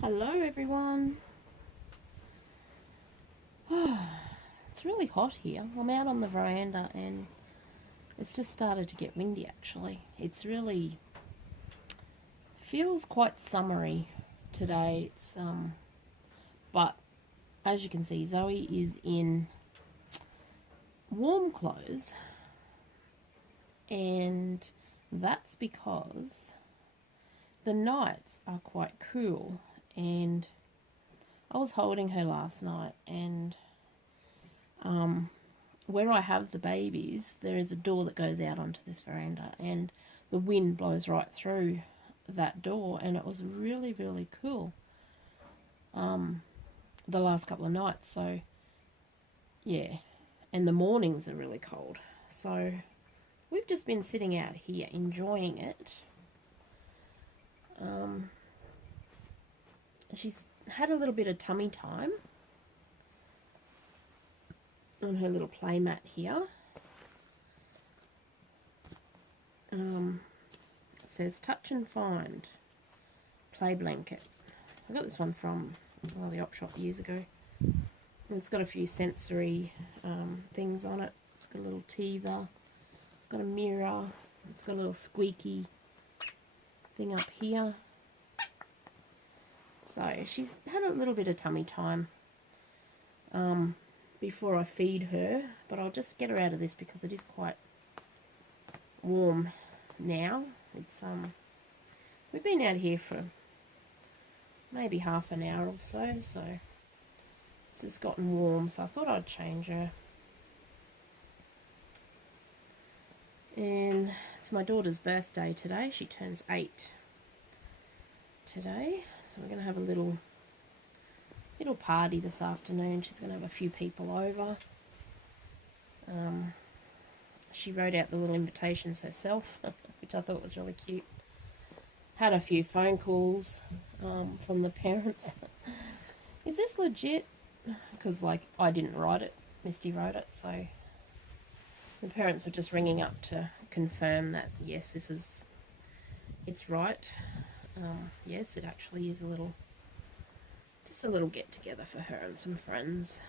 Hello everyone. It's really hot here. I'm out on the veranda and it's just started to get windy actually. It's really feels quite summery today. But as you can see, Zoe is in warm clothes, and that's because the nights are quite cool, and I was holding her last night, and where I have the babies, there is a door that goes out onto this veranda, and the wind blows right through that door, and it was really, really cool the last couple of nights. So, yeah, and the mornings are really cold. So, we've just been sitting out here enjoying it. She's had a little bit of tummy time on her little play mat here. It says Touch and Find play blanket. I got this one from the op shop years ago. And it's got a few sensory things on it. It's got a little teether. It's got a mirror. It's got a little squeaky thing up here. So she's had a little bit of tummy time before I feed her, but I'll just get her out of this because it is quite warm now. It's we've been out here for maybe half an hour or so, so it's just gotten warm, so I thought I'd change her. And it's my daughter's birthday today. She turns 8 today, so we're going to have a little party this afternoon. She's going to have a few people over. She wrote out the little invitations herself, which I thought was really cute. Had a few phone calls from the parents. Is this legit? Because, like, I didn't write it. Misty wrote it, so the parents were just ringing up to confirm that, yes, it's right. Yes, it actually is just a little get-together for her and some friends.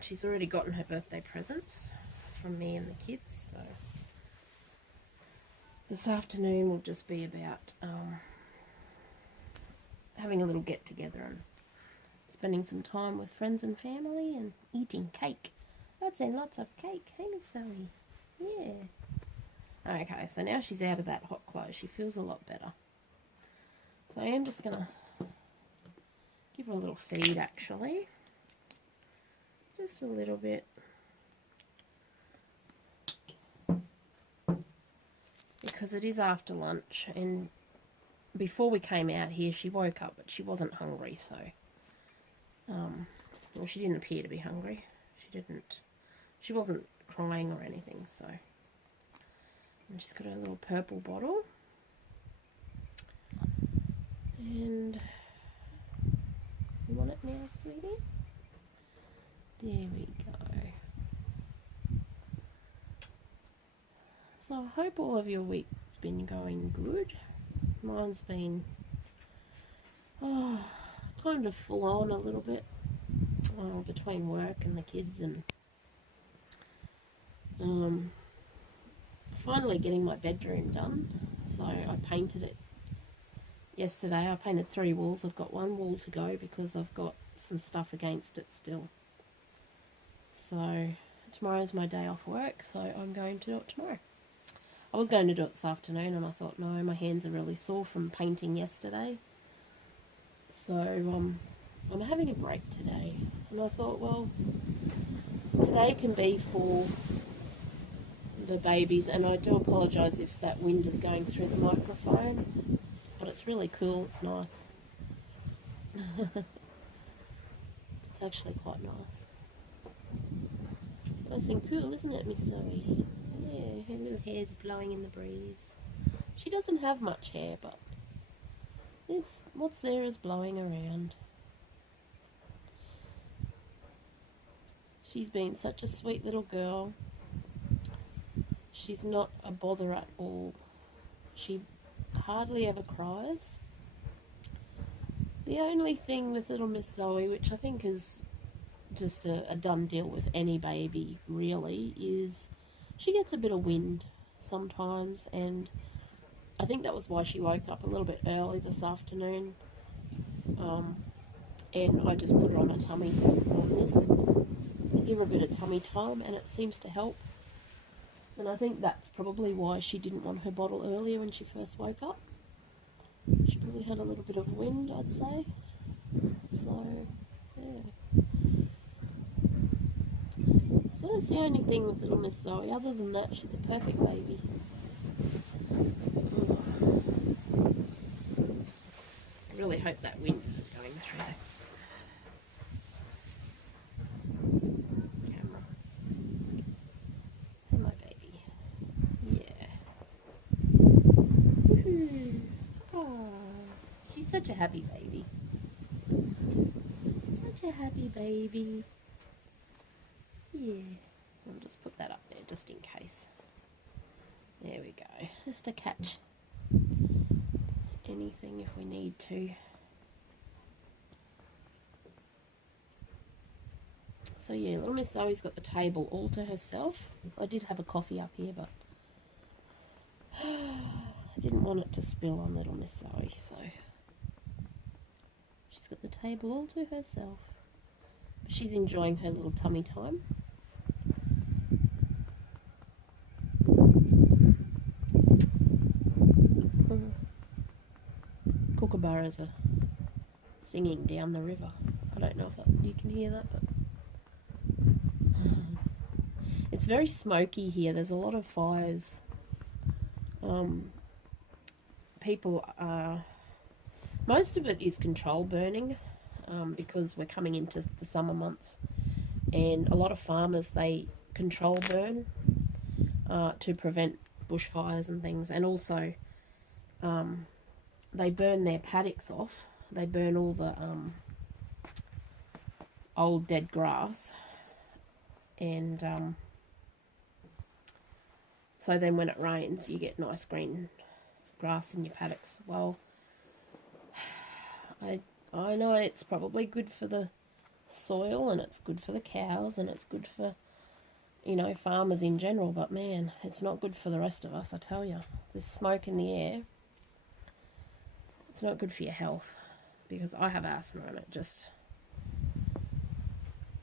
She's already gotten her birthday presents from me and the kids, so this afternoon will just be about having a little get-together and spending some time with friends and family and eating cake. Lots and lots of cake. Hey, Miss Zoe. Yeah. Okay, so now she's out of that hot clothes. She feels a lot better. So I am just going to give her a little feed, actually. Just a little bit. Because it is after lunch, and before we came out here, she woke up, but she wasn't hungry, so... well, she didn't appear to be hungry. She wasn't crying or anything, so... And she's got her little purple bottle. And... You want it now, sweetie? There we go. So I hope all of your week's been going good. Mine's been kind of full on a little bit between work and the kids, and finally getting my bedroom done. So I painted it yesterday. I painted 3 walls. I've got 1 wall to go because I've got some stuff against it still. So tomorrow's my day off work, so I'm going to do it tomorrow. I was going to do it this afternoon, and I thought, no, my hands are really sore from painting yesterday. So I'm having a break today. And I thought, well, today can be for the babies, and I do apologise if that wind is going through the microphone, but it's really cool. It's nice. It's actually quite nice. Nice and cool, isn't it, Miss Zoe? Yeah, her little hair's blowing in the breeze. She doesn't have much hair, but what's there is blowing around. She's been such a sweet little girl. She's not a bother at all. She hardly ever cries. The only thing with little Miss Zoe, which I think is just a done deal with any baby really, is she gets a bit of wind sometimes, and I think that was why she woke up a little bit early this afternoon. And I just put her on a tummy on this, give her a bit of tummy time, and it seems to help. And I think that's probably why she didn't want her bottle earlier when she first woke up. She probably had a little bit of wind, I'd say. So, yeah. So that's the only thing with little Miss Zoe. Other than that, she's a perfect baby. I really hope that wind isn't going through the camera. Hey, my baby. Yeah. Woohoo. Oh, she's such a happy baby. Such a happy baby. Yeah. I'll just put that up there just in case. There we go. Just to catch anything if we need to. So yeah, little Miss Zoe's got the table all to herself. I did have a coffee up here, but I didn't want it to spill on little Miss Zoe, so she's got the table all to herself. She's enjoying her little tummy time. Kookaburras are singing down the river. I don't know if you can hear that, but it's very smoky here. There's a lot of fires. People are... Most of it is control burning because we're coming into the summer months, and a lot of farmers, they control burn to prevent bushfires and things, and also they burn their paddocks off. They burn all the old dead grass, and so then when it rains you get nice green grass in your paddocks. Well, I know it's probably good for the soil, and it's good for the cows, and it's good for, you know, farmers in general, but man, it's not good for the rest of us, I tell you. There's smoke in the air. It's not good for your health, because I have asthma, and it just...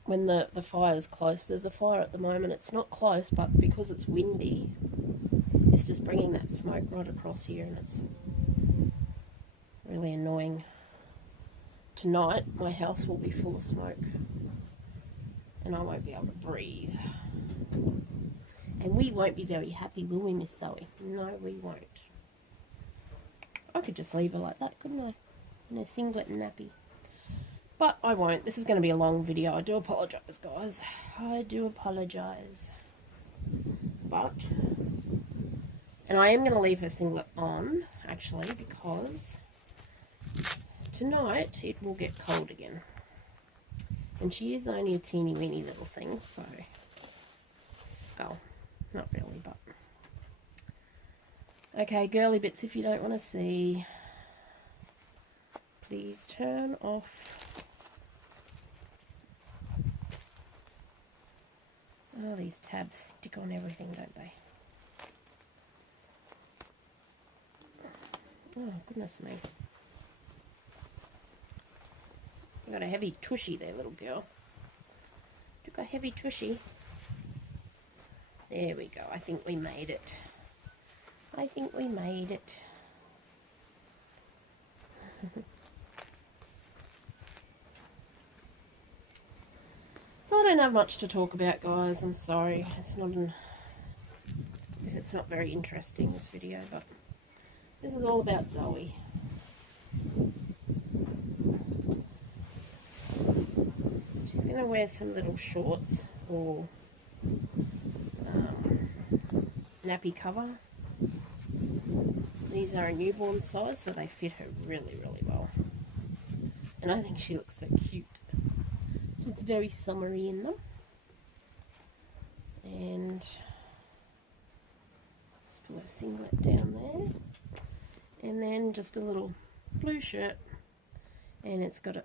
When the fire's close, there's a fire at the moment, it's not close, but because it's windy, it's just bringing that smoke right across here, and it's really annoying. Tonight, my house will be full of smoke, and I won't be able to breathe. And we won't be very happy, will we, Miss Zoe? No, we won't. I could just leave her like that, couldn't I? In a singlet and nappy. But I won't. This is going to be a long video. I do apologise, guys. I do apologise. But... And I am going to leave her singlet on, actually, because tonight it will get cold again. And she is only a teeny weeny little thing, so... Oh, not really, but... Okay, girly bits, if you don't want to see, please turn off. Oh, these tabs stick on everything, don't they? Oh, goodness me. You got a heavy tushy there, little girl. Took a heavy tushy. There we go. I think we made it. I think we made it. So I don't have much to talk about, guys. I'm sorry. It's not very interesting, this video, but this is all about Zoe. She's going to wear some little shorts or nappy cover. These are a newborn size, so they fit her really, really well. And I think she looks so cute. She's very summery in them. And just put a singlet down there. And then just a little blue shirt, and it's got a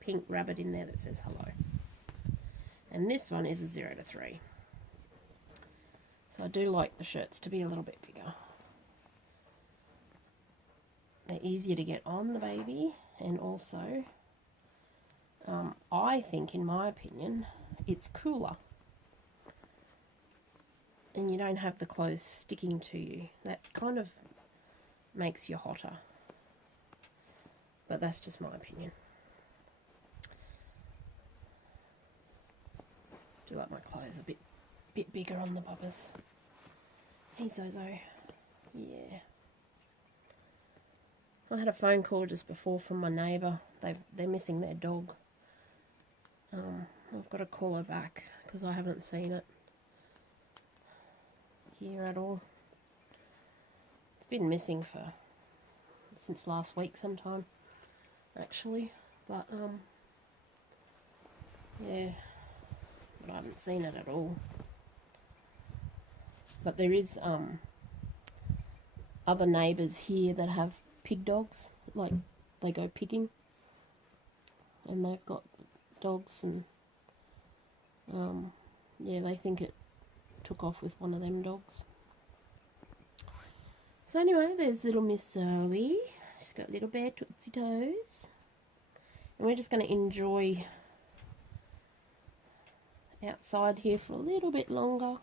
pink rabbit in there that says hello. And this one is a 0 to 3. So I do like the shirts to be a little bit bigger. They're easier to get on the baby, and also I think, in my opinion, it's cooler. And you don't have the clothes sticking to you. That kind of makes you hotter. But that's just my opinion. I do like my clothes a bit bigger on the bubbers. Hey Zozo. Yeah. I had a phone call just before from my neighbour. They're missing their dog. I've got to call her back because I haven't seen it here at all. It's been missing since last week sometime, actually. But yeah, but I haven't seen it at all. But there is other neighbours here that have pig dogs, like they go pigging, and they've got dogs, and yeah, they think it took off with one of them dogs. So anyway, there's little Miss Zoe. She's got little bare tootsie toes, and we're just going to enjoy outside here for a little bit longer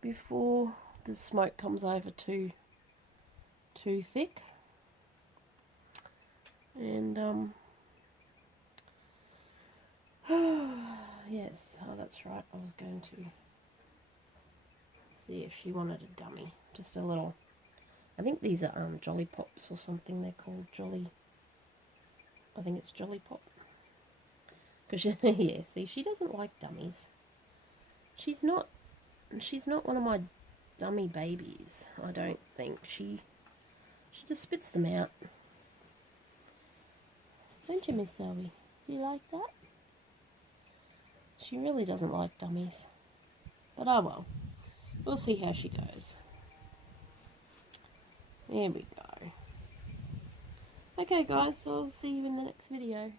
before the smoke comes over too thick. And yes, oh that's right, I was going to see if she wanted a dummy, just a little, I think these are Jolly Pops or something. They're called Jolly, I think it's Jolly Pop, because yeah, see, she doesn't like dummies. She's not one of my dummy babies, I don't think. She just spits them out. Don't you, Miss Zoe? Do you like that? She really doesn't like dummies. But oh well. We'll see how she goes. There we go. Okay guys, so I'll see you in the next video.